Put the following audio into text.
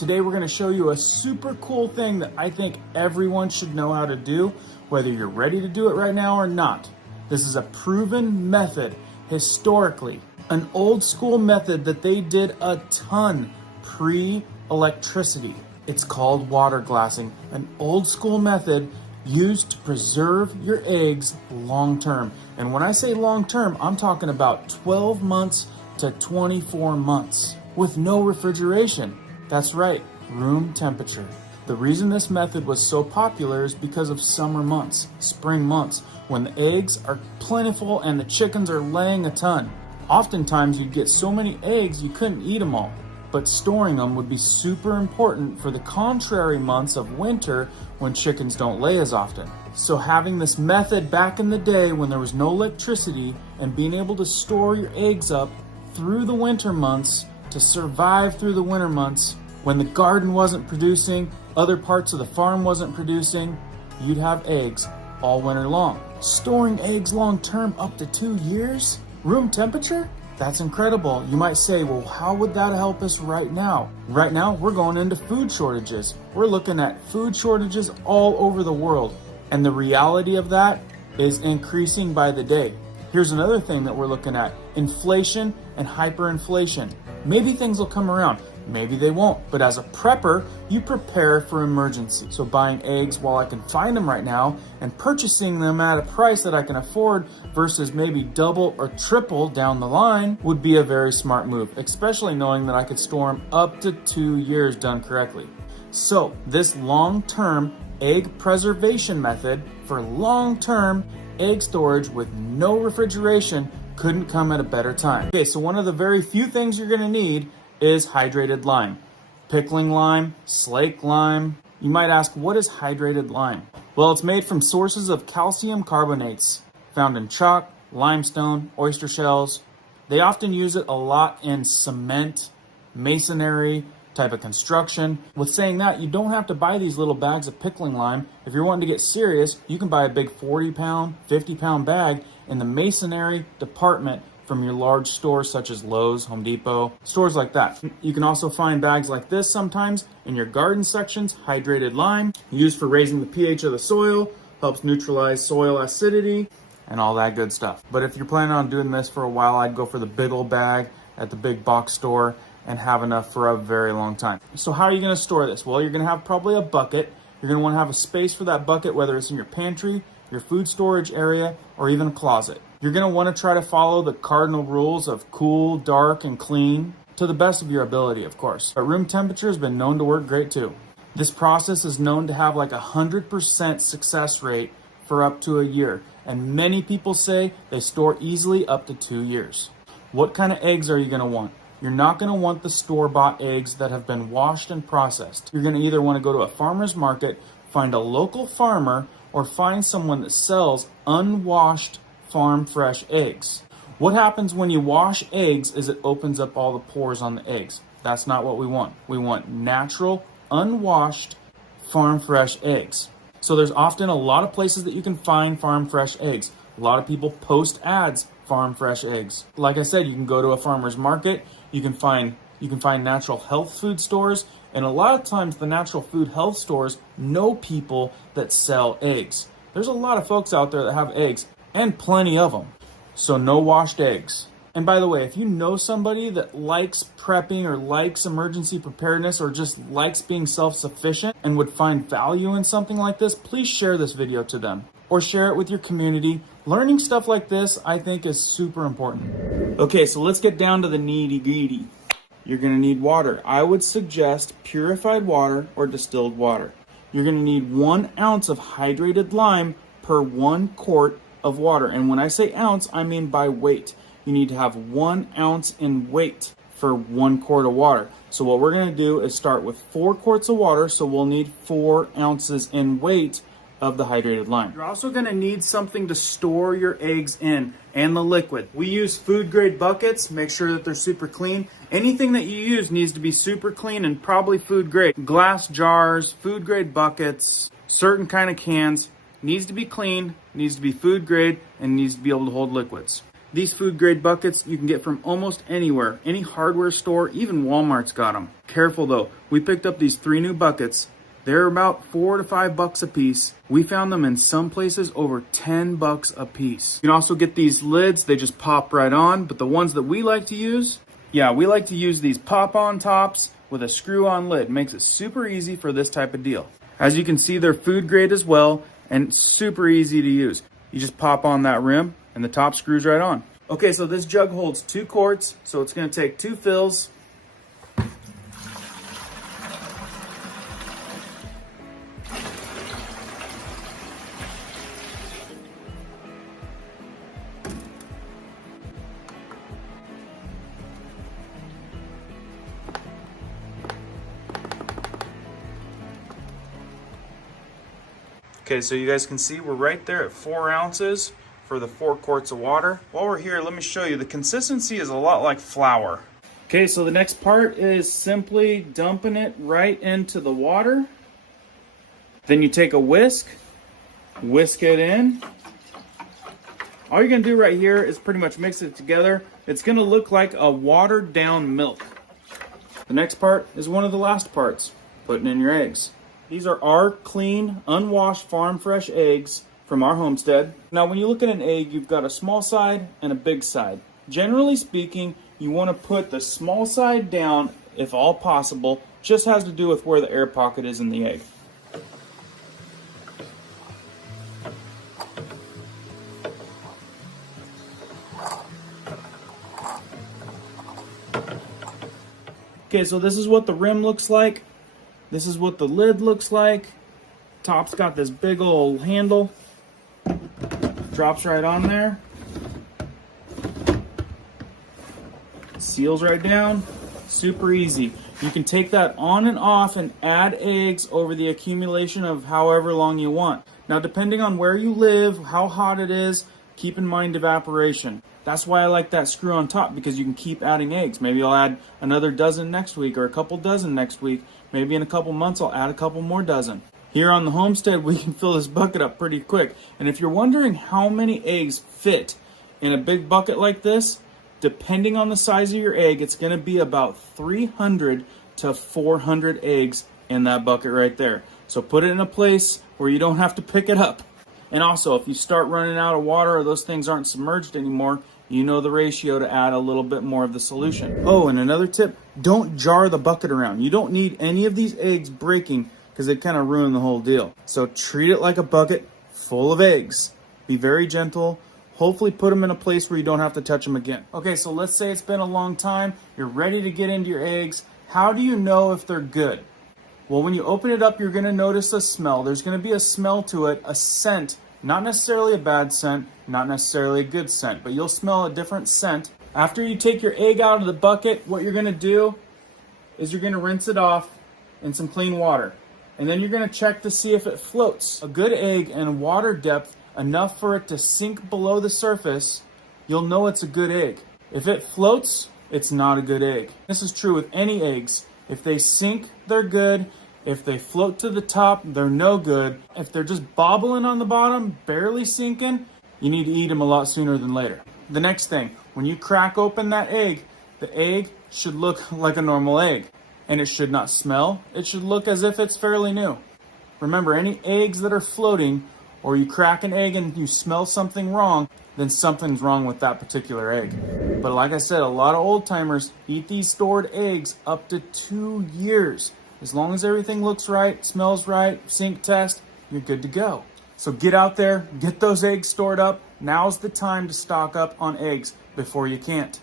Today we're going to show you a super cool thing that I think everyone should know how to do, whether you're ready to do it right now or not. This is a proven method historically, an old school method that they did a ton pre-electricity. It's called water glassing, an old school method used to preserve your eggs long term. And when I say long term, I'm talking about 12 months to 24 months with no refrigeration. That's right, room temperature. The reason this method was so popular is because of summer months, spring months, when the eggs are plentiful and the chickens are laying a ton. Oftentimes you'd get so many eggs you couldn't eat them all, but storing them would be super important for the contrary months of winter when chickens don't lay as often. So having this method back in the day when there was no electricity and being able to store your eggs up through the winter months to survive through the winter months, when the garden wasn't producing, other parts of the farm wasn't producing, you'd have eggs all winter long. Storing eggs long term up to 2 years? Room temperature? That's incredible. You might say, well, how would that help us right now? Right now, we're going into food shortages. We're looking at food shortages all over the world. And the reality of that is increasing by the day. Here's another thing that we're looking at: inflation and hyperinflation. Maybe things will come around. Maybe they won't, but as a prepper, you prepare for emergency. So buying eggs while I can find them right now and purchasing them at a price that I can afford versus maybe double or triple down the line would be a very smart move, especially knowing that I could store them up to 2 years done correctly. So this long-term egg preservation method for long-term egg storage with no refrigeration couldn't come at a better time. Okay, so one of the very few things you're gonna need is hydrated lime. Pickling lime, slake lime. You might ask, what is hydrated lime? Well, it's made from sources of calcium carbonates found in chalk, limestone, oyster shells. They often use it a lot in cement, masonry, type of construction. With saying that, you don't have to buy these little bags of pickling lime. If you're wanting to get serious, you can buy a big 40-pound, 50-pound bag in the masonry department from your large stores such as Lowe's, Home Depot, stores like that. You can also find bags like this sometimes in your garden sections. Hydrated lime, used for raising the pH of the soil, helps neutralize soil acidity, and all that good stuff. But if you're planning on doing this for a while, I'd go for the big old bag at the big box store and have enough for a very long time. So how are you gonna store this? Well, you're gonna have probably a bucket. You're gonna wanna have a space for that bucket, whether it's in your pantry, your food storage area, or even a closet. You're gonna wanna try to follow the cardinal rules of cool, dark, and clean to the best of your ability, of course. But room temperature has been known to work great too. This process is known to have like 100% success rate for up to a year. And many people say they store easily up to 2 years. What kind of eggs are you gonna want? You're not gonna want the store-bought eggs that have been washed and processed. You're gonna either wanna go to a farmer's market, find a local farmer, or find someone that sells unwashed farm fresh eggs. What happens when you wash eggs is it opens up all the pores on the eggs. That's not what we want. We want natural, unwashed, farm fresh eggs. So there's often a lot of places that you can find farm fresh eggs. A lot of people post ads, farm fresh eggs. Like I said, you can go to a farmer's market, you can find natural health food stores, and a lot of times the natural food health stores know people that sell eggs. There's a lot of folks out there that have eggs, and plenty of them. So no washed eggs. And by the way, if you know somebody that likes prepping or likes emergency preparedness or just likes being self-sufficient and would find value in something like this, please share this video to them or share it with your community. Learning stuff like this, I think, is super important. Okay, so let's get down to the nitty-gritty. You're gonna need water. I would suggest purified water or distilled water. You're gonna need 1 ounce of hydrated lime per 1 quart of water. And when I say ounce, I mean by weight. You need to have 1 ounce in weight for 1 quart of water. So what we're gonna do is start with 4 quarts of water, so we'll need 4 ounces in weight of the hydrated lime. You're also gonna need something to store your eggs in and the liquid. We use food grade buckets, make sure that they're super clean. Anything that you use needs to be super clean and probably food grade. Glass jars, food grade buckets, certain kind of cans, needs to be clean, needs to be food grade, and needs to be able to hold liquids. These food grade buckets you can get from almost anywhere, any hardware store, even Walmart's got them. Careful though, we picked up these 3 new buckets. They're about $4 to $5 a piece. We found them in some places over $10 a piece. You can also get these lids, they just pop right on, but the ones that we like to use, we like to use these pop-on tops with a screw-on lid. Makes it super easy for this type of deal. As you can see, they're food grade as well and super easy to use. You just pop on that rim and the top screws right on. Okay, so this jug holds 2 quarts, so it's gonna take 2 fills. Okay, so you guys can see we're right there at 4 ounces for the 4 quarts of water. While we're here, let me show you. The consistency is a lot like flour. Okay, so the next part is simply dumping it right into the water. Then you take a whisk it in. All you're gonna do right here is pretty much mix it together. It's gonna look like a watered down milk. The next part is one of the last parts, putting in your eggs. These are our clean, unwashed, farm fresh eggs from our homestead. Now, when you look at an egg, you've got a small side and a big side. Generally speaking, you want to put the small side down if all possible. Just has to do with where the air pocket is in the egg. Okay, so this is what the rim looks like. This is what the lid looks like. Top's got this big old handle. Drops right on there. Seals right down. Super easy. You can take that on and off and add eggs over the accumulation of however long you want. Now, depending on where you live, how hot it is, keep in mind evaporation. That's why I like that screw on top, because you can keep adding eggs. Maybe I'll add another dozen next week or a couple dozen next week. Maybe in a couple months I'll add a couple more dozen. Here on the homestead, we can fill this bucket up pretty quick. And if you're wondering how many eggs fit in a big bucket like this, depending on the size of your egg, it's going to be about 300 to 400 eggs in that bucket right there. So put it in a place where you don't have to pick it up. And also, if you start running out of water or those things aren't submerged anymore, you know the ratio to add a little bit more of the solution. Oh, and another tip, don't jar the bucket around. You don't need any of these eggs breaking because they kind of ruin the whole deal. So treat it like a bucket full of eggs. Be very gentle. Hopefully put them in a place where you don't have to touch them again. Okay, so let's say it's been a long time. You're ready to get into your eggs. How do you know if they're good? Well, when you open it up, you're going to notice a smell. There's going to be a smell to it, a scent. Not necessarily a bad scent, not necessarily a good scent, but you'll smell a different scent. After you take your egg out of the bucket, what you're going to do is you're going to rinse it off in some clean water. And then you're going to check to see if it floats. A good egg and water depth enough for it to sink below the surface, you'll know it's a good egg. If it floats, it's not a good egg. This is true with any eggs. If they sink, they're good. If they float to the top, they're no good. If they're just bobbling on the bottom, barely sinking, you need to eat them a lot sooner than later. The next thing, when you crack open that egg, the egg should look like a normal egg. And it should not smell. It should look as if it's fairly new. Remember, any eggs that are floating, or you crack an egg and you smell something wrong, then something's wrong with that particular egg. But like I said, a lot of old timers eat these stored eggs up to 2 years. As long as everything looks right, smells right, sink test, you're good to go. So get out there, get those eggs stored up. Now's the time to stock up on eggs before you can't.